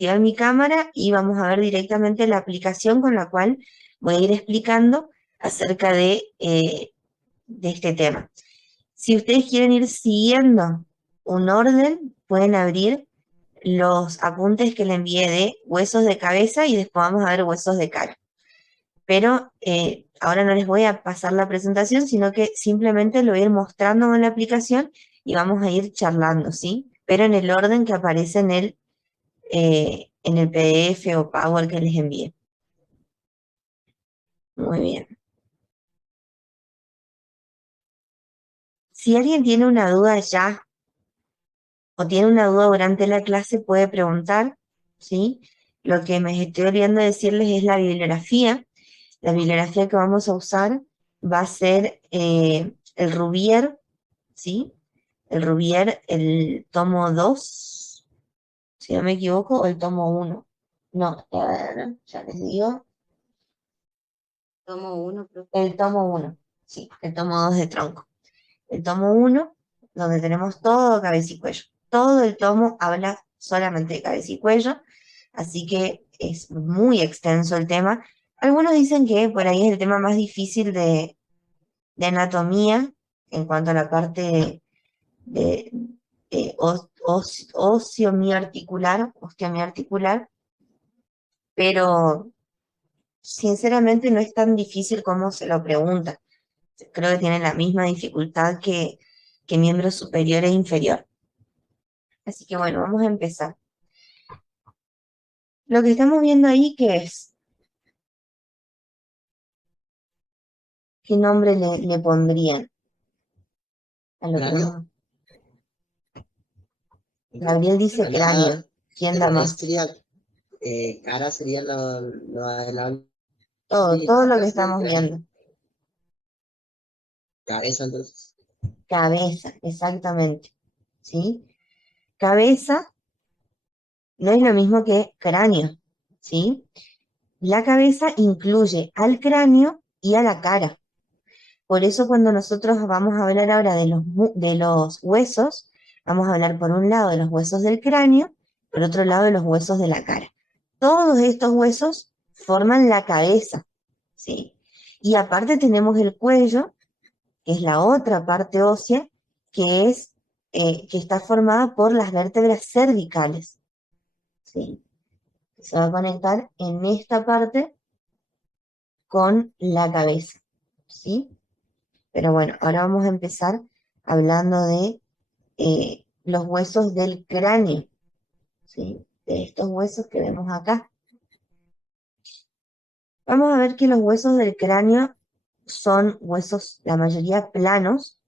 activar mi cámara y vamos a ver directamente la aplicación con la cual voy a ir explicando acerca de este tema. Si ustedes quieren ir siguiendo un orden, pueden abrir los apuntes que le envié de huesos de cabeza y después vamos a ver huesos de cara. Pero ahora no les voy a pasar la presentación, sino que simplemente lo voy a ir mostrando en la aplicación y vamos a ir charlando, ¿sí? Pero en el orden que aparece en el PDF o Power que les envié. Muy bien. Si alguien tiene una duda ya o tiene una duda durante la clase, puede preguntar, ¿sí? Lo que me estoy olvidando de decirles es la bibliografía. La bibliografía que vamos a usar va a ser el Rubier, ¿sí? El Rubier, el tomo 2 si no me equivoco, o el tomo uno. No, ya les digo. Tomo uno, el tomo uno, sí, el tomo 2 de tronco. El tomo uno, donde tenemos todo cabeza y cuello. Todo el tomo habla solamente de cabeza y cuello, así que es muy extenso el tema. Algunos dicen que por ahí es el tema más difícil de anatomía en cuanto a la parte de, osteomiarticular, pero sinceramente no es tan difícil como se lo pregunta. Creo que tiene la misma dificultad que miembro superior e inferior. Así que bueno, vamos a empezar. Lo que estamos viendo ahí, ¿qué es? ¿Qué nombre le pondrían a lo que Cráneo. vamos? Gabriel dice En cráneo. realidad, ¿Quién da eso más? sería, cara sería lo adelante Todo y lo que atrás sería el estamos cráneo. viendo. Cabeza, entonces. Cabeza, exactamente. ¿Sí? Cabeza no es lo mismo que cráneo. ¿Sí? La cabeza incluye al cráneo y a la cara. Por eso cuando nosotros vamos a hablar ahora de los huesos, vamos a hablar por un lado de los huesos del cráneo, por otro lado de los huesos de la cara. Todos estos huesos forman la cabeza, ¿sí? Y aparte tenemos el cuello, que es la otra parte ósea, que está formada por las vértebras cervicales, ¿sí? Se va a conectar en esta parte con la cabeza, ¿sí? Pero bueno, ahora vamos a empezar hablando de los huesos del cráneo, ¿sí? De estos huesos que vemos acá. Vamos a ver que los huesos del cráneo son huesos, la mayoría planos,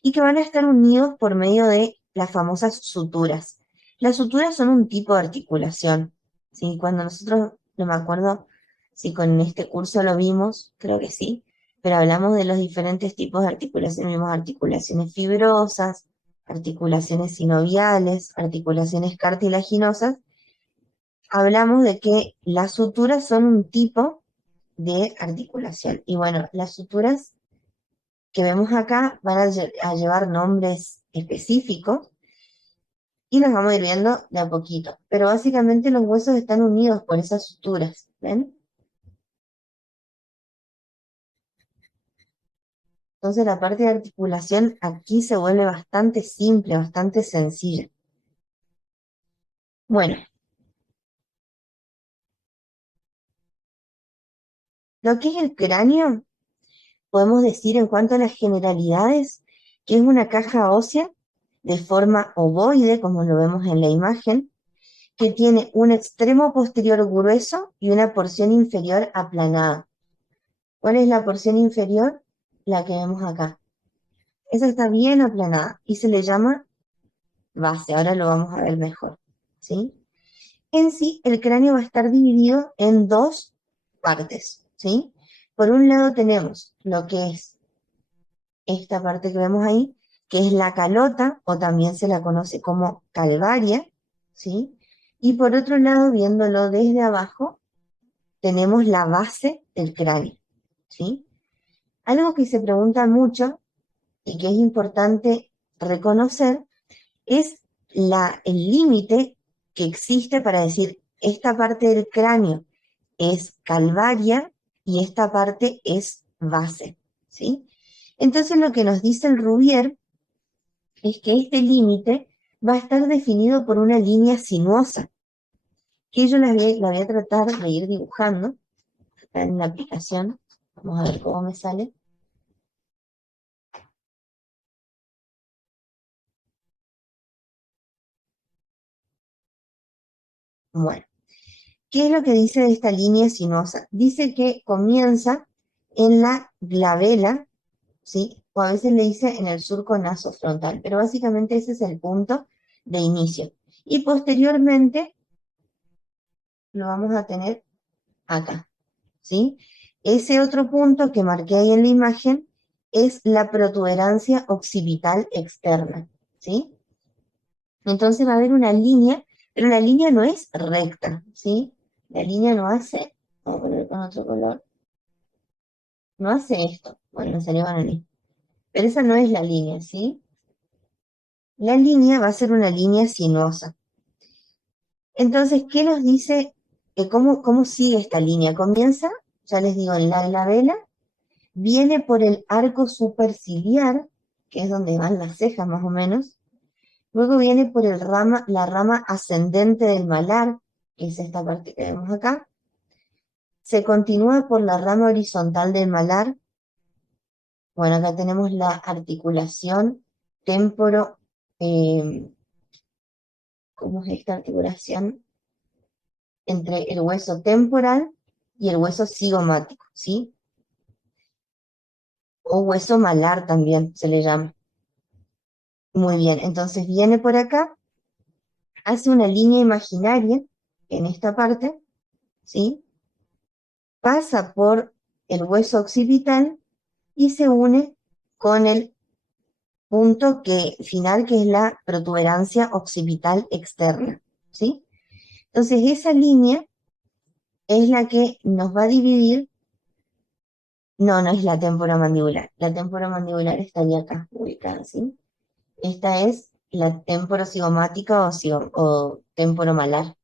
y que van a estar unidos por medio de las famosas suturas. Las suturas son un tipo de articulación, ¿sí? Cuando nosotros, no me acuerdo si con este curso lo vimos, creo que sí, pero hablamos de los diferentes tipos de articulaciones. Vimos articulaciones fibrosas, articulaciones sinoviales, articulaciones cartilaginosas. Hablamos de que las suturas son un tipo de articulación. Y bueno, las suturas que vemos acá van a llevar nombres específicos y los vamos a ir viendo de a poquito. Pero básicamente los huesos están unidos por esas suturas, ¿ven? Entonces la parte de articulación aquí se vuelve bastante simple, bastante sencilla. Bueno, lo que es el cráneo, podemos decir en cuanto a las generalidades, que es una caja ósea de forma ovoide, como lo vemos en la imagen, que tiene un extremo posterior grueso y una porción inferior aplanada. ¿Cuál es la porción inferior? La que vemos acá. Esa está bien aplanada y se le llama base. Ahora lo vamos a ver mejor, ¿sí? En sí, el cráneo va a estar dividido en dos partes, ¿sí? Por un lado tenemos lo que es esta parte que vemos ahí, que es la calota, o también se la conoce como calvaria, ¿sí? Y por otro lado, viéndolo desde abajo, tenemos la base del cráneo, ¿sí? Algo que se pregunta mucho y que es importante reconocer es el límite que existe para decir esta parte del cráneo es calvaria y esta parte es base, ¿sí? Entonces lo que nos dice el Rouvier es que este límite va a estar definido por una línea sinuosa, que yo la voy a tratar de ir dibujando acá en la aplicación. Vamos a ver cómo me sale. Bueno, ¿qué es lo que dice de esta línea sinuosa? Dice que comienza en la glabela, ¿sí? O a veces le dice en el surco nasofrontal, pero básicamente ese es el punto de inicio. Y posteriormente lo vamos a tener acá, ¿sí? Ese otro punto que marqué ahí en la imagen es la protuberancia occipital externa, ¿sí? Entonces va a haber una línea, pero la línea no es recta, ¿sí? La línea no hace, vamos a poner con otro color, no hace esto. Bueno, me salió bananito. Pero esa no es la línea, ¿sí? La línea va a ser una línea sinuosa. Entonces, ¿qué nos dice? ¿Cómo sigue esta línea? Comienza, ya les digo, en la glabela, viene por el arco superciliar, que es donde van las cejas más o menos. Luego viene por la rama ascendente del malar, que es esta parte que vemos acá. Se continúa por la rama horizontal del malar. Bueno, acá tenemos la articulación temporo, ¿cómo es esta articulación? Entre el hueso temporal y el hueso cigomático, ¿sí? O hueso malar también se le llama. Muy bien, entonces viene por acá, hace una línea imaginaria en esta parte, ¿sí? Pasa por el hueso occipital y se une con el punto final, que es la protuberancia occipital externa, ¿sí? Entonces esa línea es la que nos va a dividir. No, no es la temporomandibular. La temporomandibular estaría acá, ubicada, ¿sí? Esta es la temporocigomática o temporomalar.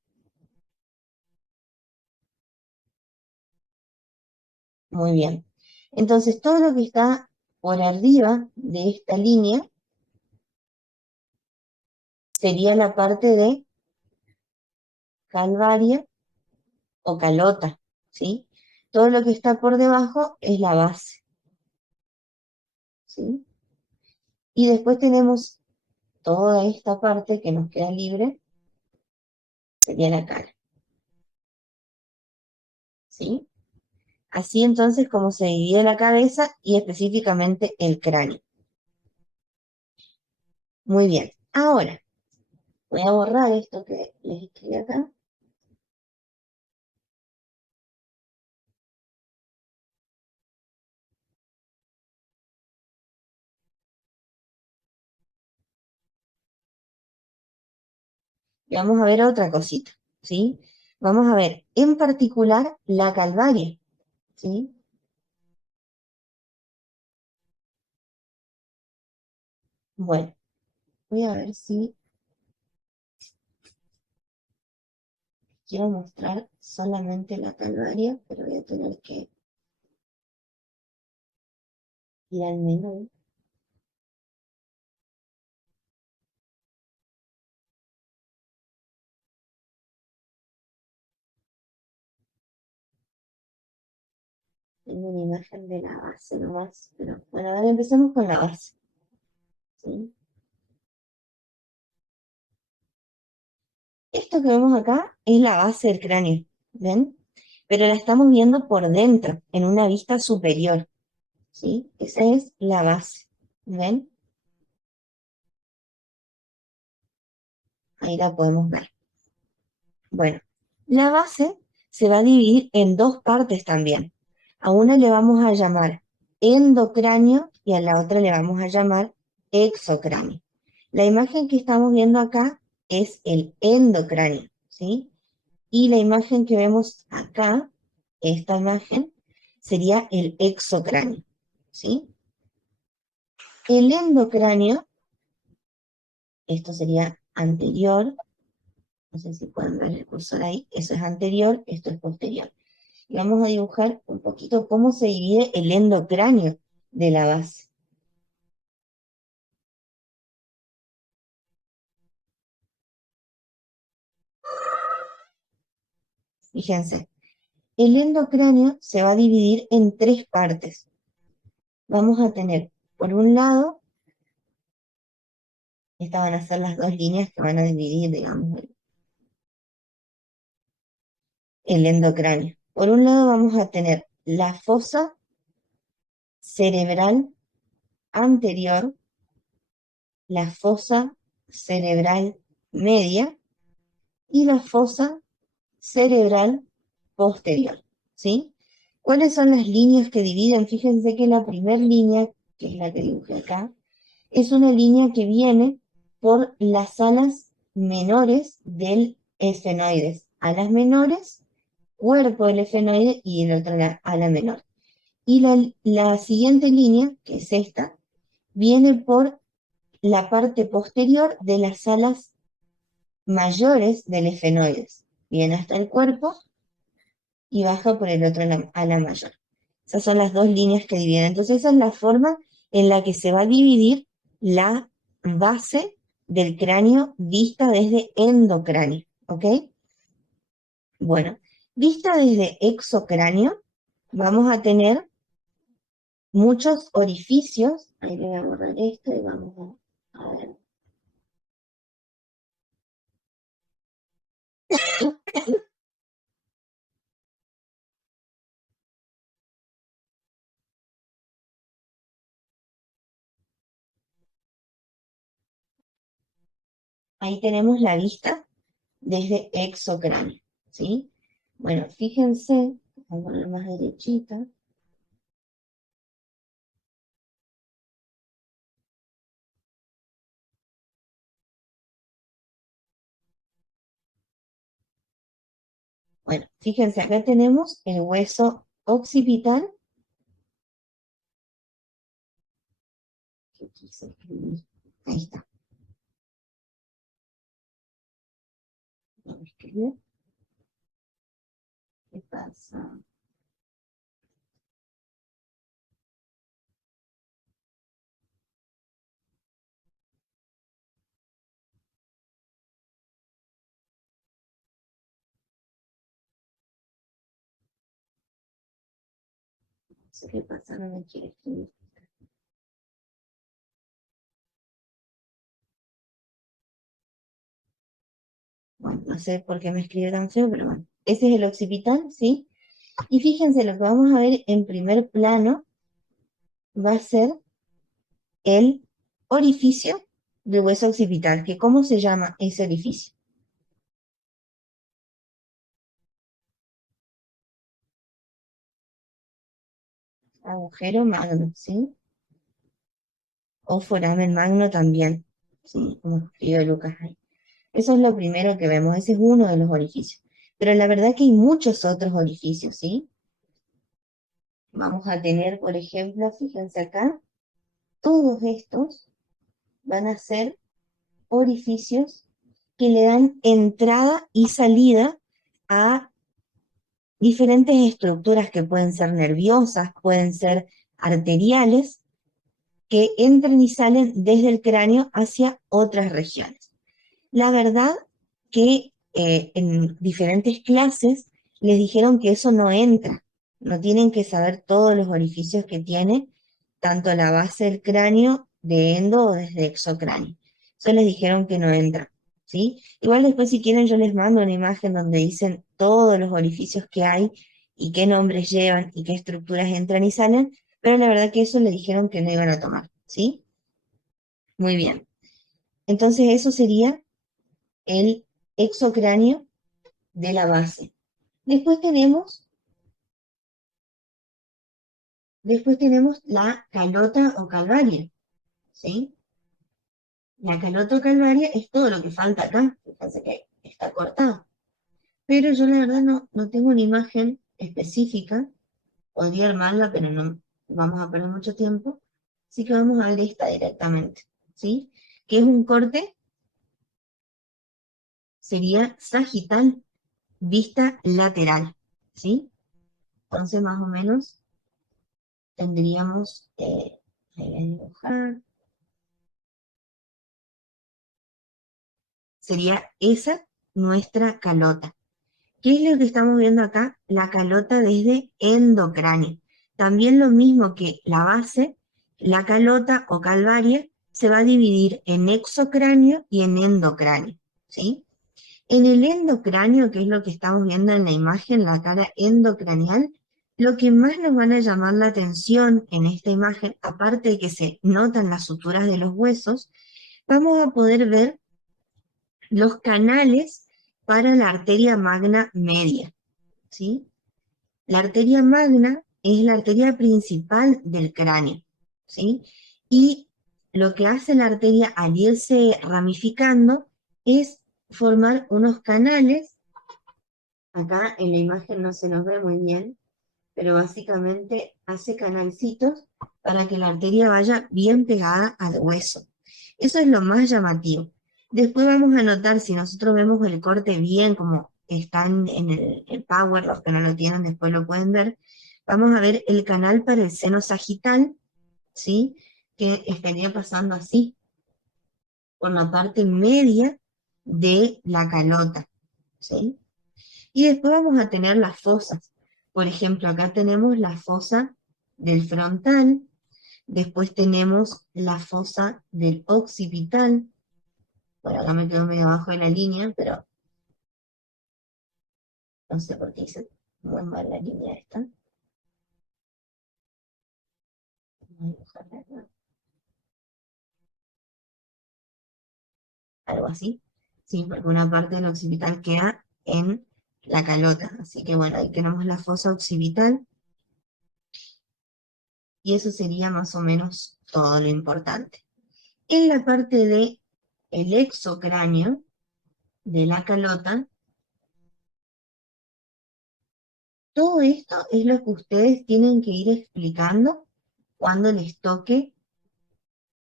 Muy bien. Entonces, todo lo que está por arriba de esta línea sería la parte de calvaria o calota, ¿sí? Todo lo que está por debajo es la base, ¿sí? Y después tenemos toda esta parte que nos queda libre, sería la cara, ¿sí? Así entonces como se divide la cabeza y específicamente el cráneo. Muy bien. Ahora, voy a borrar esto que les escribí acá. Y vamos a ver otra cosita, ¿sí? Vamos a ver en particular la calvaria, ¿sí? Bueno, voy a ver si quiero mostrar solamente la calvaria, pero voy a tener que ir al menú. Tengo una imagen de la base nomás, pero bueno, ahora empezamos con la base, ¿sí? Esto que vemos acá es la base del cráneo, ¿ven? Pero la estamos viendo por dentro, en una vista superior, ¿sí? Esa es la base, ¿ven? Ahí la podemos ver. Bueno, la base se va a dividir en dos partes también. A una le vamos a llamar endocráneo y a la otra le vamos a llamar exocráneo. La imagen que estamos viendo acá es el endocráneo, ¿sí? Y la imagen que vemos acá, esta imagen, sería el exocráneo, ¿sí? El endocráneo, esto sería anterior, No sé si pueden ver el cursor ahí. Eso es anterior, esto es posterior. Y vamos a dibujar un poquito cómo se divide el endocráneo de la base. Fíjense, el endocráneo se va a dividir en tres partes. Vamos a tener, por un lado, estas van a ser las dos líneas que van a dividir, digamos, el endocráneo. Por un lado vamos a tener la fosa cerebral anterior, la fosa cerebral media y la fosa cerebral posterior, ¿sí? ¿Cuáles son las líneas que dividen? Fíjense que la primera línea, que es la que dibujé acá, es una línea que viene por las alas menores del efenoides. Alas menores, cuerpo del efenoide y el otro ala menor. Y la siguiente línea, que es esta, viene por la parte posterior de las alas mayores del efenoides. Viene hasta el cuerpo y baja por el otro ala mayor. Esas son las dos líneas que dividen. Entonces esa es la forma en la que se va a dividir la base del cráneo vista desde endocráneo. ¿Ok? Bueno, vista desde exocráneo, vamos a tener muchos orificios. Ahí le voy a borrar esto y vamos a ver. Ahí tenemos la vista desde exocráneo, ¿sí? Bueno, fíjense, vamos a poner más derechita. Bueno, fíjense, acá tenemos el hueso occipital. Ahí está. Vamos a escribir. ¿Qué pasa? No sé qué pasa, no me quiere escribir. Bueno, no sé por qué me escribe tan feo, pero bueno. Ese es el occipital, ¿sí? Y fíjense, lo que vamos a ver en primer plano va a ser el orificio del hueso occipital, que ¿cómo se llama ese orificio? Agujero magno, ¿sí? O foramen magno también, ¿sí? Como escribió Lucas ahí. Eso es lo primero que vemos, ese es uno de los orificios. Pero la verdad que hay muchos otros orificios, ¿sí? Vamos a tener, por ejemplo, fíjense acá, todos estos van a ser orificios que le dan entrada y salida a diferentes estructuras que pueden ser nerviosas, pueden ser arteriales, que entran y salen desde el cráneo hacia otras regiones. La verdad que en diferentes clases les dijeron que eso no entra, no tienen que saber todos los orificios que tiene, tanto la base del cráneo de endo o desde exocráneo. Eso les dijeron que no entra, ¿sí? Igual después si quieren yo les mando una imagen donde dicen todos los orificios que hay y qué nombres llevan y qué estructuras entran y salen, pero la verdad que eso le dijeron que no iban a tomar, ¿sí? Muy bien. Entonces eso sería el exocráneo de la base. Después tenemos, después tenemos la calota o calvaria, ¿sí? La calota o calvaria es todo lo que falta acá, fíjense que está cortado. Pero yo la verdad no tengo una imagen específica, podría armarla, pero no vamos a perder mucho tiempo, así que vamos a ver esta directamente, ¿sí? Que es un corte sería sagital, vista lateral, ¿sí? Entonces, más o menos, tendríamos, ahí voy a dibujar, sería esa nuestra calota. ¿Qué es lo que estamos viendo acá? La calota desde endocráneo. También lo mismo que la base, la calota o calvaria se va a dividir en exocráneo y en endocráneo, ¿sí? En el endocráneo, que es lo que estamos viendo en la imagen, la cara endocraneal, lo que más nos van a llamar la atención en esta imagen, aparte de que se notan las suturas de los huesos, vamos a poder ver los canales para la arteria magna media, ¿sí? La arteria magna es la arteria principal del cráneo, ¿sí? Y lo que hace la arteria al irse ramificando es formar unos canales. Acá en la imagen no se nos ve muy bien, pero básicamente hace canalcitos para que la arteria vaya bien pegada al hueso. Eso es lo más llamativo. Después vamos a notar, si nosotros vemos el corte bien, como están en el Power, los que no lo tienen después lo pueden ver, vamos a ver el canal para el seno sagital, ¿sí? Que estaría pasando así, por la parte media de la calota, ¿sí? Y después vamos a tener las fosas. Por ejemplo, acá tenemos la fosa del frontal, después tenemos la fosa del occipital. Bueno, acá me quedo medio abajo de la línea, pero no sé por qué hice muy mal la línea esta. Algo así. Sí, porque una parte del occipital queda en la calota. Así que bueno, ahí tenemos la fosa occipital y eso sería más o menos todo lo importante. En la parte de el exocráneo de la calota, todo esto es lo que ustedes tienen que ir explicando cuando les toque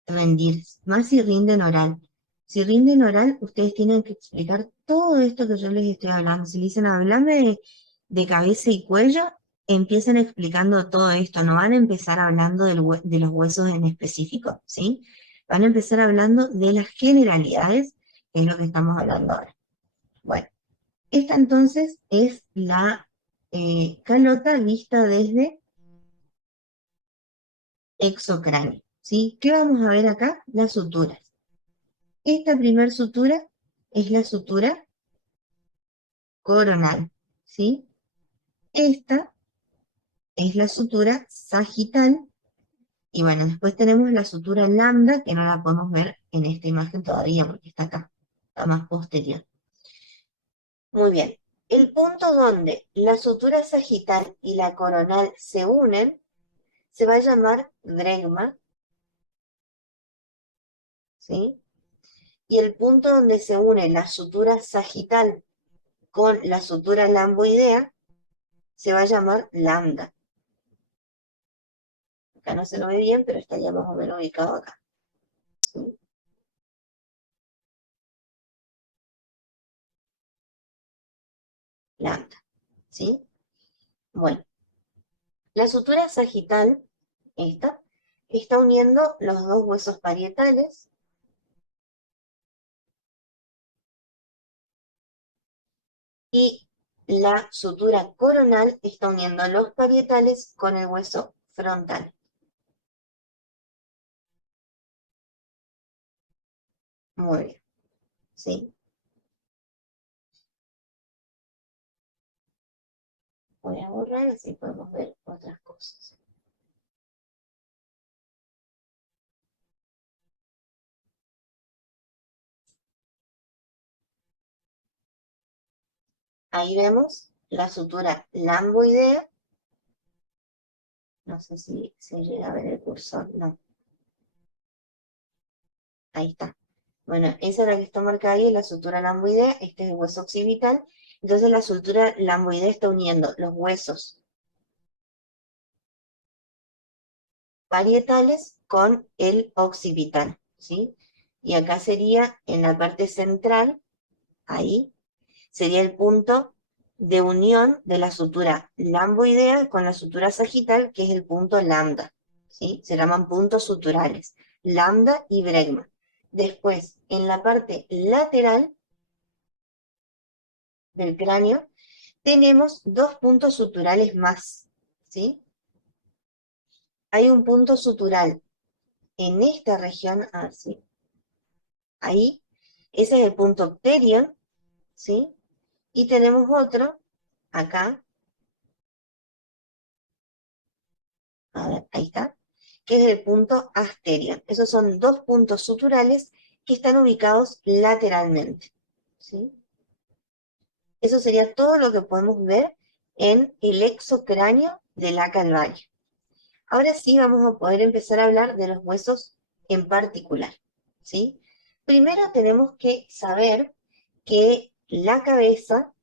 rendir, más si rinden oral. Si rinden oral, ustedes tienen que explicar todo esto que yo les estoy hablando. Si le dicen, hablame de cabeza y cuello, empiecen explicando todo esto. No van a empezar hablando de los huesos en específico, ¿sí? Van a empezar hablando de las generalidades, que es lo que estamos hablando ahora. Bueno, esta entonces es la calota vista desde exocráneo, ¿sí? ¿Qué vamos a ver acá? Las suturas. Esta primer sutura es la sutura coronal, ¿sí? Esta es la sutura sagital y bueno, después tenemos la sutura lambda que no la podemos ver en esta imagen todavía porque está acá, está más posterior. Muy bien, el punto donde la sutura sagital y la coronal se unen se va a llamar bregma, ¿sí? Y el punto donde se une la sutura sagital con la sutura lamboidea se va a llamar lambda. Acá no se lo ve bien, pero está ya más o menos ubicado acá, ¿sí? Lambda, ¿sí? Bueno, la sutura sagital, esta, está uniendo los dos huesos parietales y la sutura coronal está uniendo los parietales con el hueso frontal. Muy bien, ¿sí? Voy a borrar así podemos ver otras cosas. Ahí vemos la sutura lamboidea. No sé si se llega a ver el cursor, no. Ahí está. Bueno, esa es la que está marcada ahí, la sutura lamboidea, este es el hueso occipital. Entonces la sutura lamboidea está uniendo los huesos parietales con el occipital, ¿sí? Y acá sería en la parte central ahí, sería el punto de unión de la sutura lamboidea con la sutura sagital, que es el punto lambda, ¿sí? Se llaman puntos suturales, lambda y bregma. Después, en la parte lateral del cráneo, tenemos dos puntos suturales más, ¿sí? Hay un punto sutural en esta región, así, ahí, ese es el punto pterion, ¿sí? Y tenemos otro acá, a ver, ahí está, que es el punto asterion. Esos son dos puntos suturales que están ubicados lateralmente, ¿sí? Eso sería todo lo que podemos ver en el exocráneo de la calvario. Ahora sí vamos a poder empezar a hablar de los huesos en particular, ¿sí? Primero tenemos que saber que la cabeza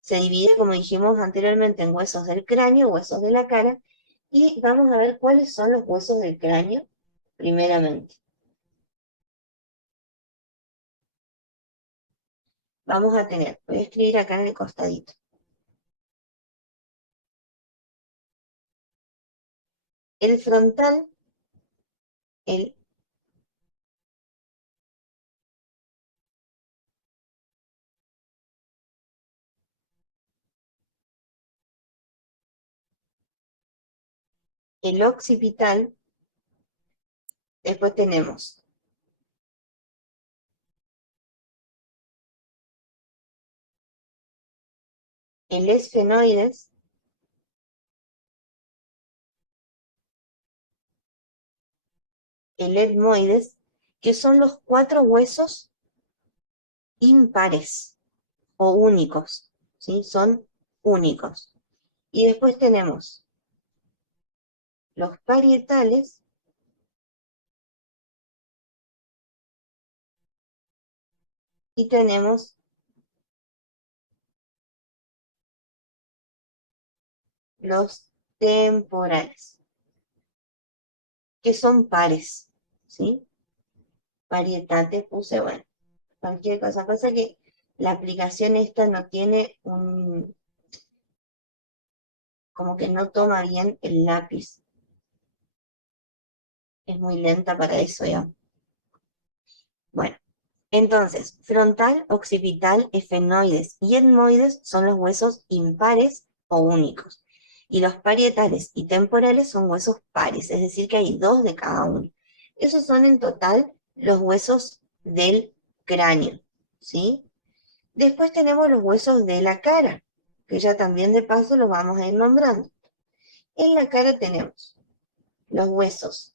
se divide, como dijimos anteriormente, en huesos del cráneo, huesos de la cara, y vamos a ver cuáles son los huesos del cráneo, primeramente. Vamos a tener, voy a escribir acá en el costadito, el frontal, el occipital, después tenemos el esfenoides, el etmoides, que son los cuatro huesos impares o únicos, ¿sí? Son únicos. Y después tenemos los parietales y tenemos los temporales, que son pares, ¿sí? Parietate puse, bueno, cualquier cosa. Pasa que la aplicación esta no tiene un, como que no toma bien el lápiz. Es muy lenta para eso ya. Bueno, entonces, frontal, occipital, efenoides y etmoides son los huesos impares o únicos. Y los parietales y temporales son huesos pares, es decir, que hay dos de cada uno. Esos son en total los huesos del cráneo, ¿sí? Después tenemos los huesos de la cara, que ya también de paso los vamos a ir nombrando. En la cara tenemos los huesos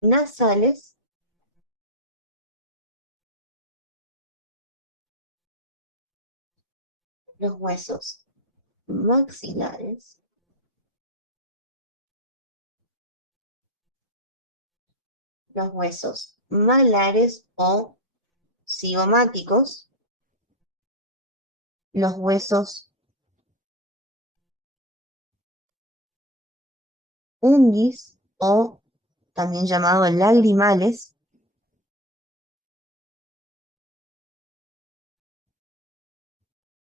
nasales, los huesos maxilares, los huesos malares o cigomáticos, los huesos unguis o también llamados lagrimales,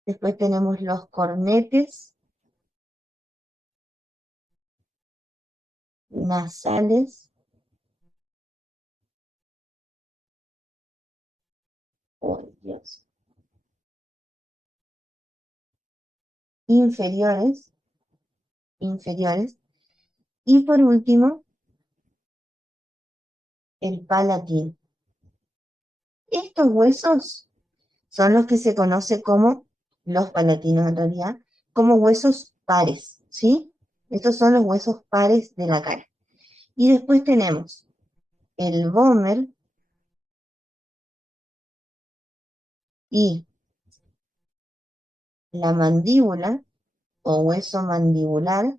después tenemos los cornetes nasales, oh Dios, inferiores, inferiores, y por último, el palatino. Estos huesos son los que se conoce como, los palatinos en realidad, como huesos pares, ¿sí? Estos son los huesos pares de la cara. Y después tenemos el vómer y la mandíbula o hueso mandibular,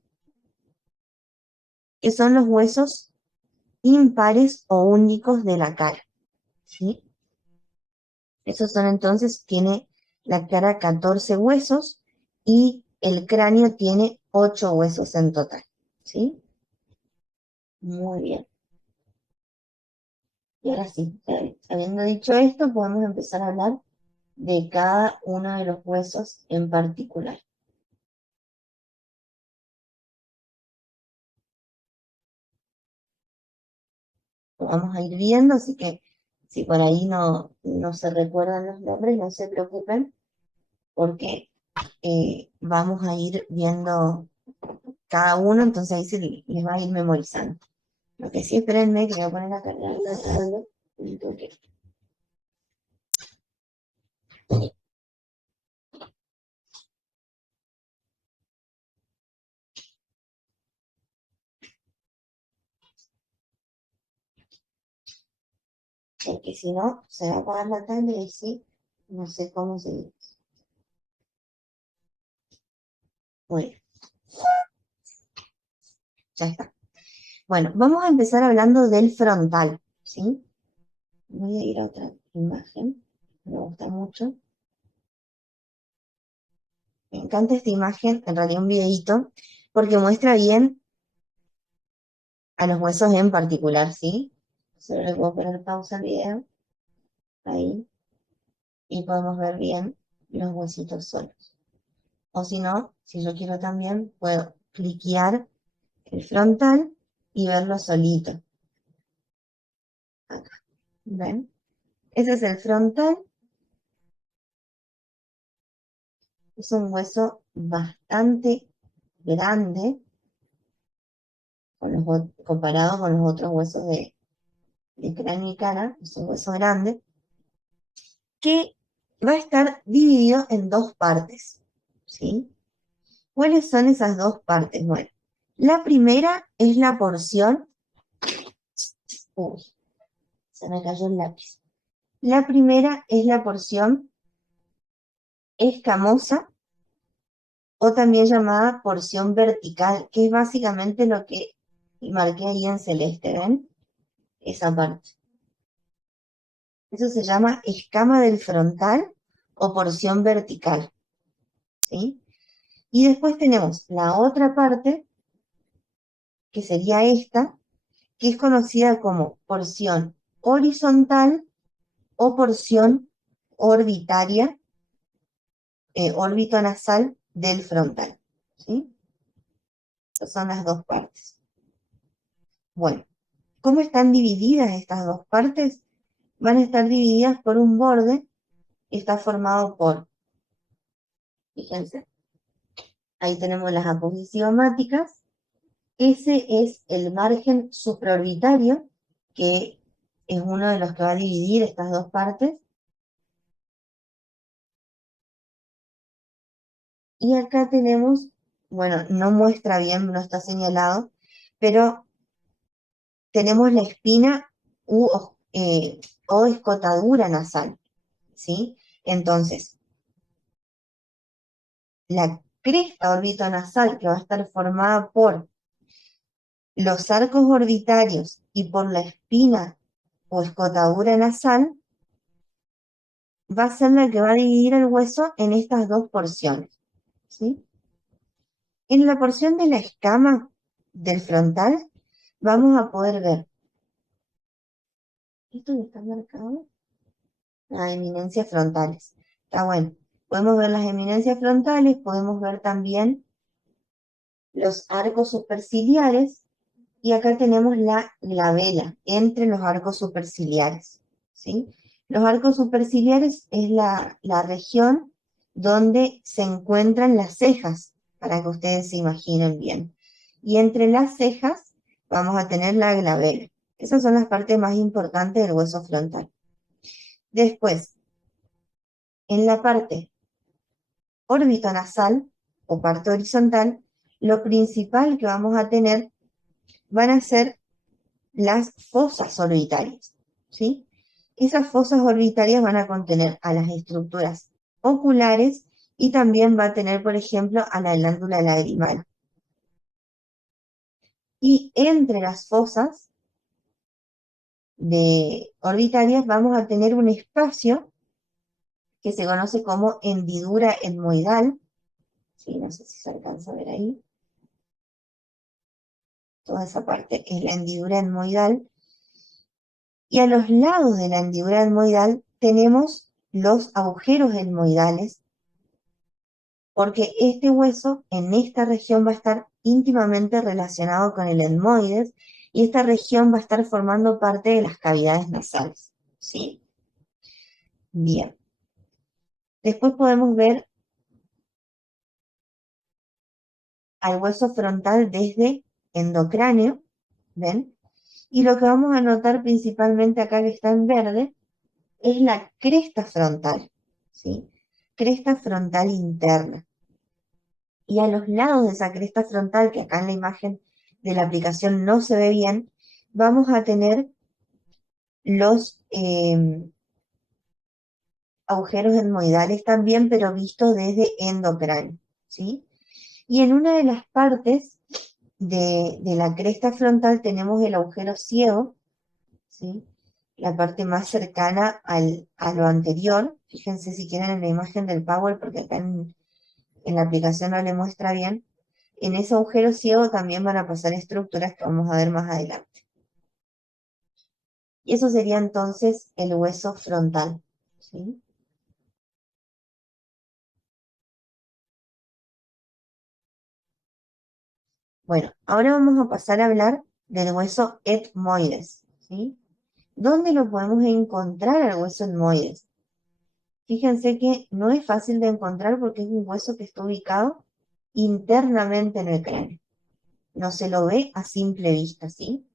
que son los huesos impares o únicos de la cara, ¿sí? Esos son entonces, tiene la cara 14 huesos y el cráneo tiene 8 huesos en total, ¿sí? Muy bien. Y ahora sí, habiendo dicho esto, podemos empezar a hablar de cada uno de los huesos en particular. Lo vamos a ir viendo, así que si por ahí no se recuerdan los nombres, no se preocupen, porque vamos a ir viendo cada uno, entonces ahí se les va a ir memorizando. Lo que sí, espérenme que voy a poner a cargar la tablet, porque si no, se va a apagar la tablet y sí, no sé cómo seguir. Bueno, ya está. Bueno, vamos a empezar hablando del frontal, ¿sí? Voy a ir a otra imagen, me gusta mucho. Me encanta esta imagen, en realidad un videito, porque muestra bien a los huesos en particular, ¿sí? Solo le puedo poner pausa al video, ahí, y podemos ver bien los huesitos solos. O si no, si yo quiero también, puedo cliquear el frontal y verlo solito. Acá, ¿ven? Ese es el frontal. Es un hueso bastante grande comparado con los otros huesos de cráneo y cara. Es un hueso grande que va a estar dividido en dos partes, ¿sí? ¿Cuáles son esas dos partes? Bueno, la primera es la porción, uy, se me cayó el lápiz. La primera es la porción escamosa o también llamada porción vertical, que es básicamente lo que marqué ahí en celeste, ¿ven? Esa parte. Eso se llama escama del frontal o porción vertical, ¿sí? Y después tenemos la otra parte, que sería esta, que es conocida como porción horizontal o porción orbitaria, órbito nasal del frontal, ¿sí? Esas son las dos partes. Bueno, ¿cómo están divididas estas dos partes? Van a estar divididas por un borde que está formado por, fíjense, ahí tenemos las apofisiomáticas. Ese es el margen supraorbitario, que es uno de los que va a dividir estas dos partes. Y acá tenemos, bueno, no muestra bien, no está señalado, pero tenemos la espina o escotadura nasal, ¿sí? Entonces, la cresta orbitonasal, que va a estar formada por los arcos orbitarios y por la espina o escotadura nasal, va a ser la que va a dividir el hueso en estas dos porciones, ¿sí? En la porción de la escama del frontal, vamos a poder ver, ¿esto está marcado? Las eminencias frontales. Está bueno. Podemos ver las eminencias frontales, podemos ver también los arcos superciliares y acá tenemos la glabela entre los arcos superciliares, ¿sí? Los arcos superciliares es la región donde se encuentran las cejas, para que ustedes se imaginen bien. Y entre las cejas vamos a tener la glabela. Esas son las partes más importantes del hueso frontal. Después, en la parte orbitonasal o parte horizontal, lo principal que vamos a tener van a ser las fosas orbitarias, ¿sí? Esas fosas orbitarias van a contener a las estructuras oculares y también va a tener, por ejemplo, a la glándula lagrimal. Y entre las fosas orbitarias vamos a tener un espacio que se conoce como hendidura etmoidal, ¿sí? No sé si se alcanza a ver ahí. Toda esa parte es la hendidura etmoidal. Y a los lados de la hendidura etmoidal tenemos los agujeros etmoidales, porque este hueso en esta región va a estar íntimamente relacionado con el etmoides y esta región va a estar formando parte de las cavidades nasales, ¿sí? Bien. Después podemos ver al hueso frontal desde endocráneo, ¿ven? Y lo que vamos a notar principalmente acá que está en verde es la cresta frontal, ¿sí? Cresta frontal interna. Y a los lados de esa cresta frontal, que acá en la imagen de la aplicación no se ve bien, vamos a tener los agujeros etmoidales también, pero vistos desde endocráneo, ¿sí? Y en una de las partes de la cresta frontal tenemos el agujero ciego, ¿sí? La parte más cercana a lo anterior. Fíjense si quieren en la imagen del Power, porque acá en la aplicación no le muestra bien. En ese agujero ciego también van a pasar estructuras que vamos a ver más adelante. Y eso sería entonces el hueso frontal, ¿sí? Bueno, ahora vamos a pasar a hablar del hueso etmoides, ¿sí? ¿Dónde lo podemos encontrar al hueso etmoides? Fíjense que no es fácil de encontrar porque es un hueso que está ubicado internamente en el cráneo. No se lo ve a simple vista, ¿sí?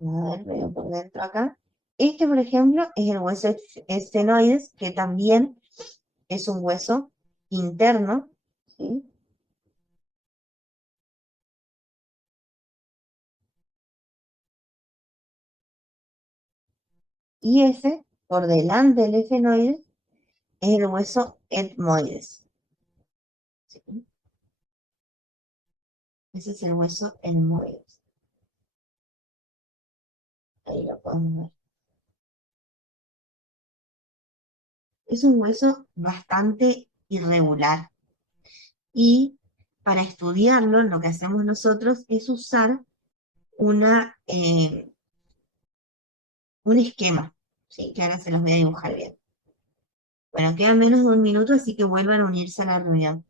A ver, veo por dentro acá. Este, por ejemplo, es el hueso esfenoides, que también es un hueso interno, ¿sí? Y ese, por delante del esfenoides, es el hueso etmoides, ¿sí? Ese es el hueso etmoides. Ahí lo podemos ver. Es un hueso bastante irregular. Y para estudiarlo, lo que hacemos nosotros es usar una, un esquema, ¿sí? Que ahora se los voy a dibujar bien. Bueno, queda menos de un minuto, así que vuelvan a unirse a la reunión.